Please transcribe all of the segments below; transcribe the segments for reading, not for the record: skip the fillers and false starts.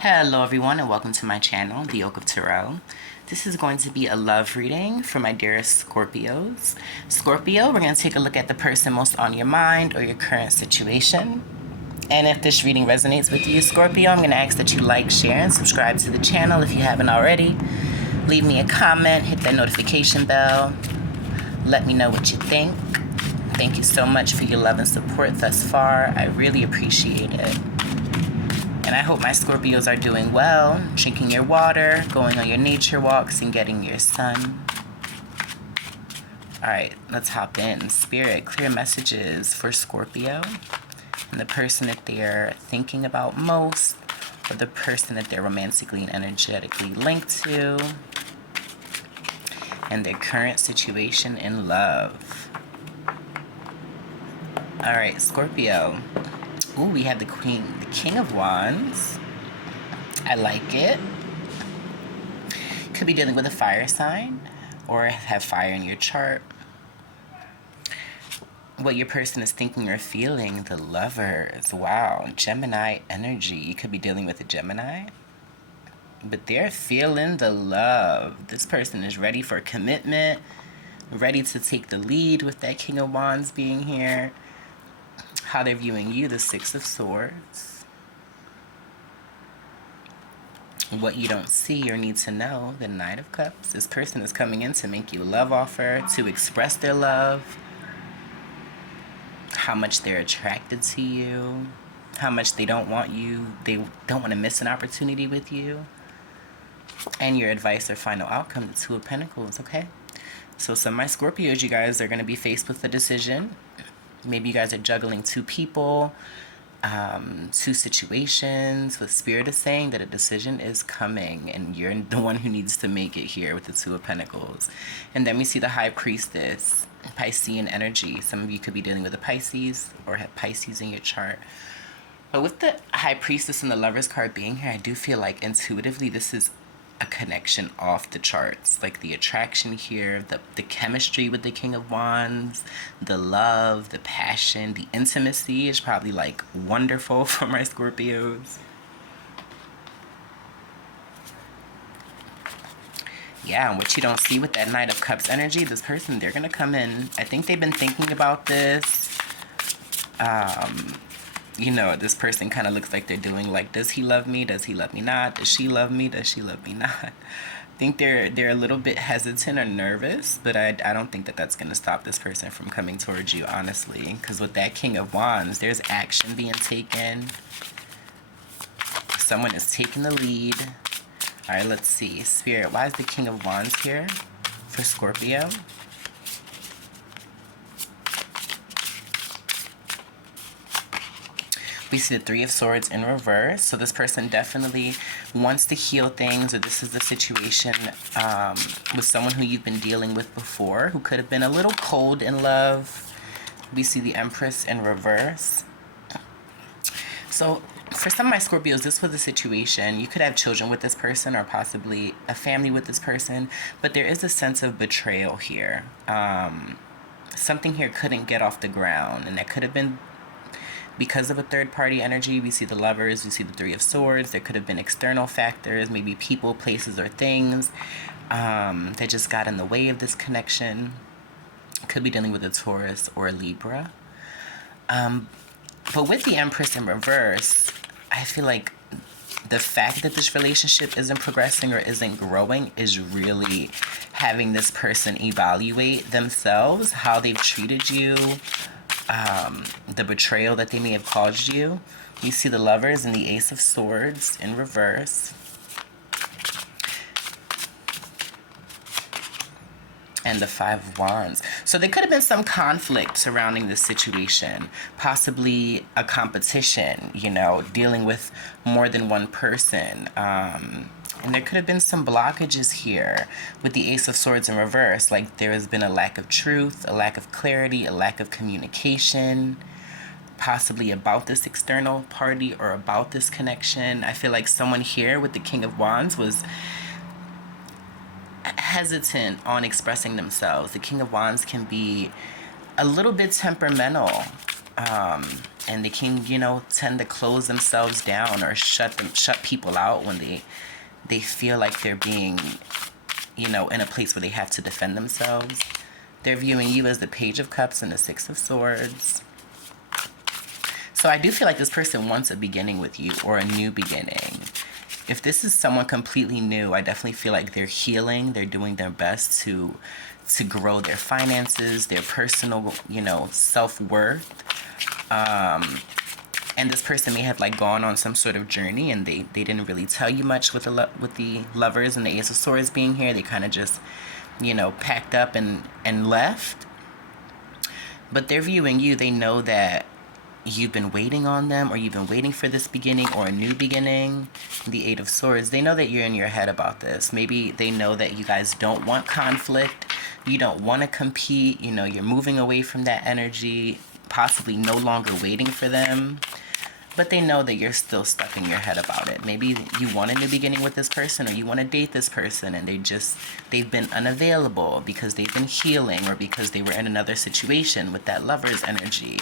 Hello everyone and welcome to my channel, The Oak of Tarot. This is going to be a love reading for my dearest Scorpios. Scorpio, we're going to take a look at the person most on your mind or your current situation. And if this reading resonates with you, Scorpio, I'm going to ask that you like, share, and subscribe to the channel if you haven't already. Leave me a comment, hit that notification bell. Let me know what you think. Thank you so much for your love and support thus far. I really appreciate it. And I hope my Scorpios are doing well, drinking your water, going on your nature walks, and getting your sun. Alright, let's hop in. Spirit, clear messages for Scorpio and the person that they're thinking about most, or the person that they're romantically and energetically linked to, and their current situation in love. Alright, Scorpio. Ooh, we have the King of Wands. I like it. Could be dealing with a fire sign or have fire in your chart. What your person is thinking or feeling, the Lovers. Wow, Gemini energy. You could be dealing with a Gemini. But they're feeling the love. This person is ready for commitment, ready to take the lead with that King of Wands being here. How they're viewing you, the Six of Swords. What you don't see or need to know, the Knight of Cups. This person is coming in to make you a love offer, to express their love, how much they're attracted to you, how much they don't want to miss an opportunity with you, and your advice or final outcome, the Two of Pentacles, okay? So some of my Scorpios, you guys are going to be faced with a decision. Maybe you guys are juggling two people, two situations. What Spirit is saying that a decision is coming and you're the one who needs to make it here with the Two of Pentacles. And then we see the High Priestess, Piscean energy. Some of you could be dealing with a Pisces or have Pisces in your chart. But with the High Priestess and the Lovers card being here, I do feel like intuitively this is a connection off the charts. Like the attraction here, the chemistry with the King of Wands, the love, the passion, the intimacy is probably like wonderful for my Scorpios. Yeah, and what you don't see with that Knight of Cups energy, this person, they're gonna come in. I think they've been thinking about this. You know, this person kind of looks like they're doing like, does he love me? Does he love me not? Does she love me? Does she love me not? I think they're a little bit hesitant or nervous, but I don't think that that's going to stop this person from coming towards you, honestly. Because with that King of Wands, there's action being taken. Someone is taking the lead. All right, let's see. Spirit, why is the King of Wands here for Scorpio? We see the Three of Swords in reverse. So this person definitely wants to heal things, or this is the situation with someone who you've been dealing with before, who could have been a little cold in love. We see the Empress in reverse. So for some of my Scorpios, this was a situation. You could have children with this person or possibly a family with this person, but there is a sense of betrayal here. Something here couldn't get off the ground, and that could have been because of a third-party energy. We see the Lovers, we see the Three of Swords. There could have been external factors, maybe people, places, or things that just got in the way of this connection. Could be dealing with a Taurus or a Libra. But with the Empress in reverse, I feel like the fact that this relationship isn't progressing or isn't growing is really having this person evaluate themselves, how they've treated you, the betrayal that they may have caused you. You see the Lovers and the Ace of Swords in reverse. And the Five of Wands. So there could have been some conflict surrounding this situation. Possibly a competition, you know, dealing with more than one person. And there could have been some blockages here with the Ace of Swords in reverse. Like there has been a lack of truth, a lack of clarity, a lack of communication, possibly about this external party or about this connection. I feel like someone here with the King of Wands was hesitant on expressing themselves. The King of Wands can be a little bit temperamental. And they can, tend to close themselves down or shut people out when they feel like they're being, in a place where they have to defend themselves. They're viewing you as the Page of Cups and the Six of Swords. So I do feel like this person wants a beginning with you, or a new beginning. If this is someone completely new, I definitely feel like they're healing. They're doing their best to grow their finances, their personal, self-worth. And this person may have gone on some sort of journey, and they didn't really tell you much with the Lovers and the Ace of Swords being here. They kind of just, packed up and left. But they're viewing you. They know that you've been waiting on them, or you've been waiting for this beginning or a new beginning. The Eight of Swords, they know that you're in your head about this. Maybe they know that you guys don't want conflict. You don't want to compete. You're moving away from that energy, possibly no longer waiting for them. But they know that you're still stuck in your head about it. Maybe you want a new beginning with this person, or you want to date this person, and they've been unavailable because they've been healing, or because they were in another situation with that Lover's energy.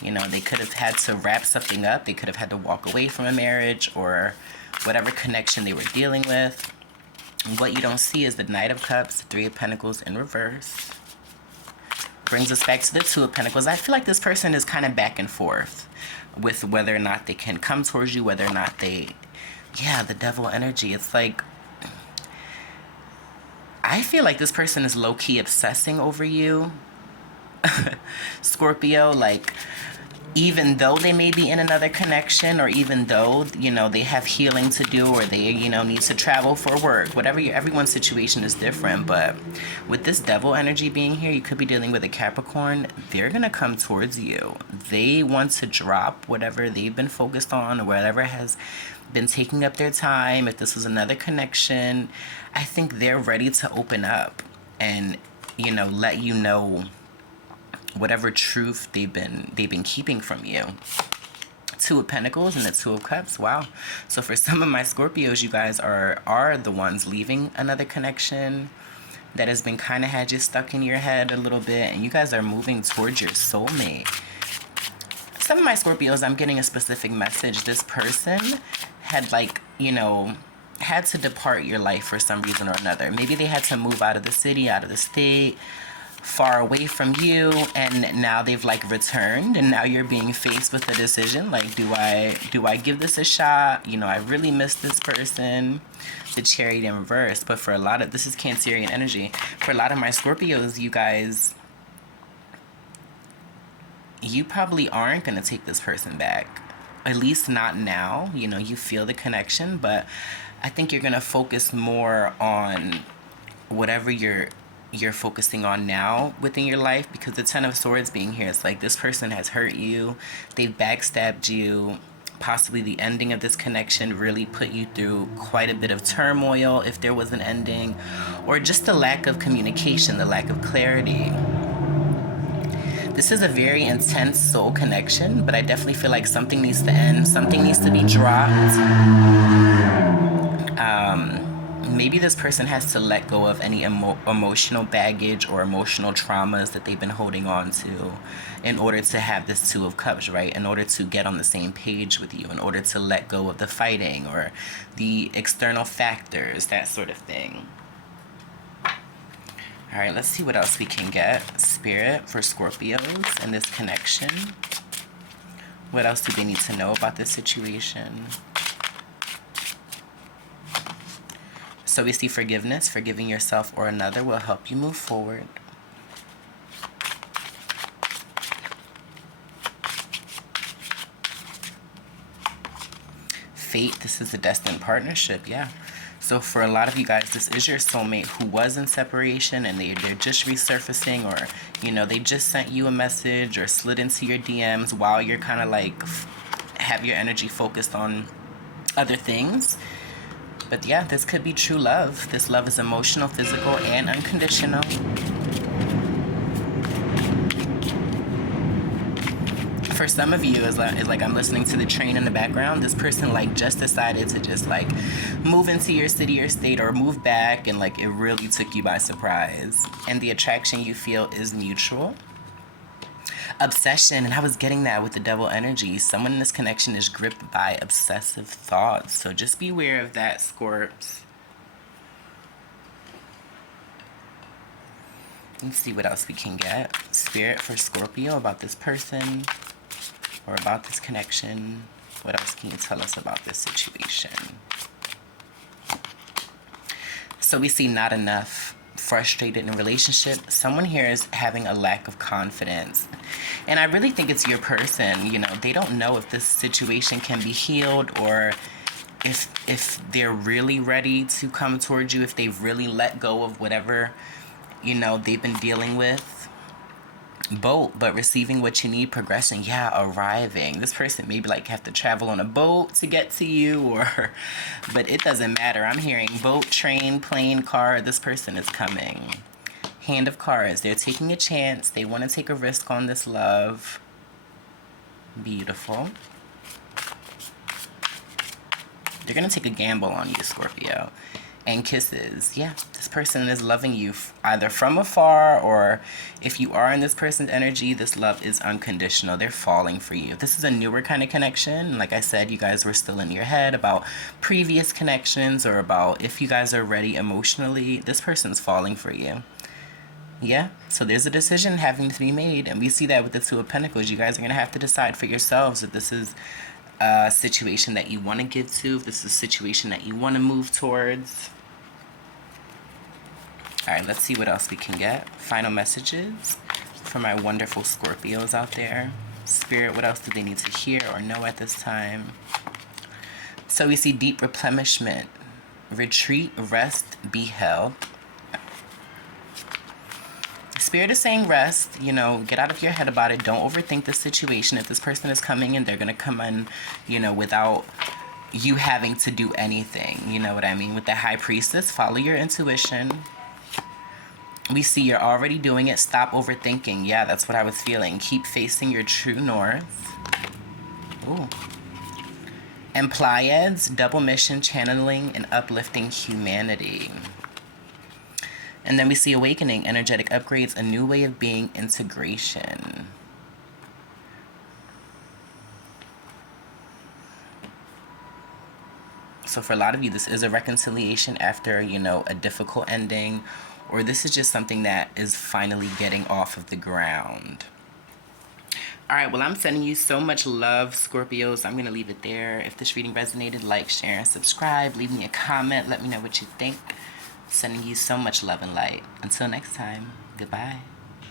They could have had to wrap something up. They could have had to walk away from a marriage or whatever connection they were dealing with. What you don't see is the Knight of Cups, Three of Pentacles in reverse. Brings us back to the Two of Pentacles. I feel like this person is kind of back and forth with whether or not they can come towards you, whether or not the Devil energy. It's like, I feel like this person is low-key obsessing over you, Scorpio. Even though they may be in another connection, or even though, they have healing to do, or they, need to travel for work, whatever, everyone's situation is different. But with this Devil energy being here, you could be dealing with a Capricorn. They're going to come towards you. They want to drop whatever they've been focused on, or whatever has been taking up their time. If this was another connection, I think they're ready to open up and, let you know whatever truth they've been keeping from you. Two of Pentacles and the Two of Cups. Wow. So for some of my Scorpios, you guys are the ones leaving another connection that has been kind of had you stuck in your head a little bit, and you guys are moving towards your soulmate. Some of my Scorpios, I'm getting a specific message. This person had had to depart your life for some reason or another. Maybe they had to move out of the city, out of the state, far away from you, and now they've returned, and now you're being faced with a decision. Do I give this a shot? I really miss this person. The Chariot in reverse. But for a lot of, this is Cancerian energy, for a lot of my Scorpios, you guys, you probably aren't going to take this person back, at least not now. You feel the connection, but I think you're going to focus more on whatever you're focusing on now within your life, because the Ten of Swords being here, it's like this person has hurt you, they've backstabbed you. Possibly the ending of this connection really put you through quite a bit of turmoil, if there was an ending, or just the lack of communication, the lack of clarity. This is a very intense soul connection, but I definitely feel like something needs to end, something needs to be dropped. Maybe this person has to let go of any emotional baggage or emotional traumas that they've been holding on to in order to have this Two of Cups, right? In order to get on the same page with you, in order to let go of the fighting or the external factors, that sort of thing. All right, let's see what else we can get. Spirit for Scorpios and this connection. What else do they need to know about this situation? So we see forgiveness. Forgiving yourself or another will help you move forward. Fate. This is a destined partnership. Yeah. So for a lot of you guys, this is your soulmate who was in separation, and they're just resurfacing, or, they just sent you a message or slid into your DMs while you're kind of have your energy focused on other things. But yeah, this could be true love. This love is emotional, physical, and unconditional. For some of you, it's like I'm listening to the train in the background. This person just decided to just move into your city or state, or move back, and it really took you by surprise. And the attraction you feel is mutual. Obsession, and I was getting that with the double energy. Someone in this connection is gripped by obsessive thoughts. So just be aware of that, Scorps. Let's see what else we can get. Spirit for Scorpio about this person or about this connection. What else can you tell us about this situation? So we see not enough, frustrated in a relationship. Someone here is having a lack of confidence. And I really think it's your person. You know, they don't know if this situation can be healed, or if they're really ready to come towards you, if they've really let go of whatever, you know, they've been dealing with. Boat, but receiving what you need, progression, yeah, arriving. This person maybe like have to travel on a boat to get to you, or but it doesn't matter. I'm hearing boat, train, plane, car. This person is coming. Hand of Cards. They're taking a chance. They want to take a risk on this love. Beautiful. They're going to take a gamble on you, Scorpio. And Kisses. Yeah, this person is loving you either from afar, or if you are in this person's energy, this love is unconditional. They're falling for you. This is a newer kind of connection. Like I said, you guys were still in your head about previous connections, or about if you guys are ready emotionally. This person's falling for you. Yeah, so there's a decision having to be made, and we see that with the Two of Pentacles. You guys are going to have to decide for yourselves if this is a situation that you want to get to, if this is a situation that you want to move towards. All right, let's see what else we can get. Final messages for my wonderful Scorpios out there. Spirit, what else do they need to hear or know at this time? So we see deep replenishment, retreat, rest, be held. Spirit is saying rest, you know, get out of your head about it. Don't overthink the situation. If this person is coming in, they're going to come in, you know, without you having to do anything. You know what I mean? With the High Priestess, follow your intuition. We see you're already doing it. Stop overthinking. Yeah, that's what I was feeling. Keep facing your true north. Ooh. And Pleiades, double mission, channeling, and uplifting humanity. And then we see Awakening, energetic upgrades, a new way of being, integration. So for a lot of you, this is a reconciliation after, you know, a difficult ending, or this is just something that is finally getting off of the ground. All right, well, I'm sending you so much love, Scorpios. I'm going to leave it there. If this reading resonated, like, share, and subscribe. Leave me a comment. Let me know what you think. Sending you so much love and light. Until next time, goodbye.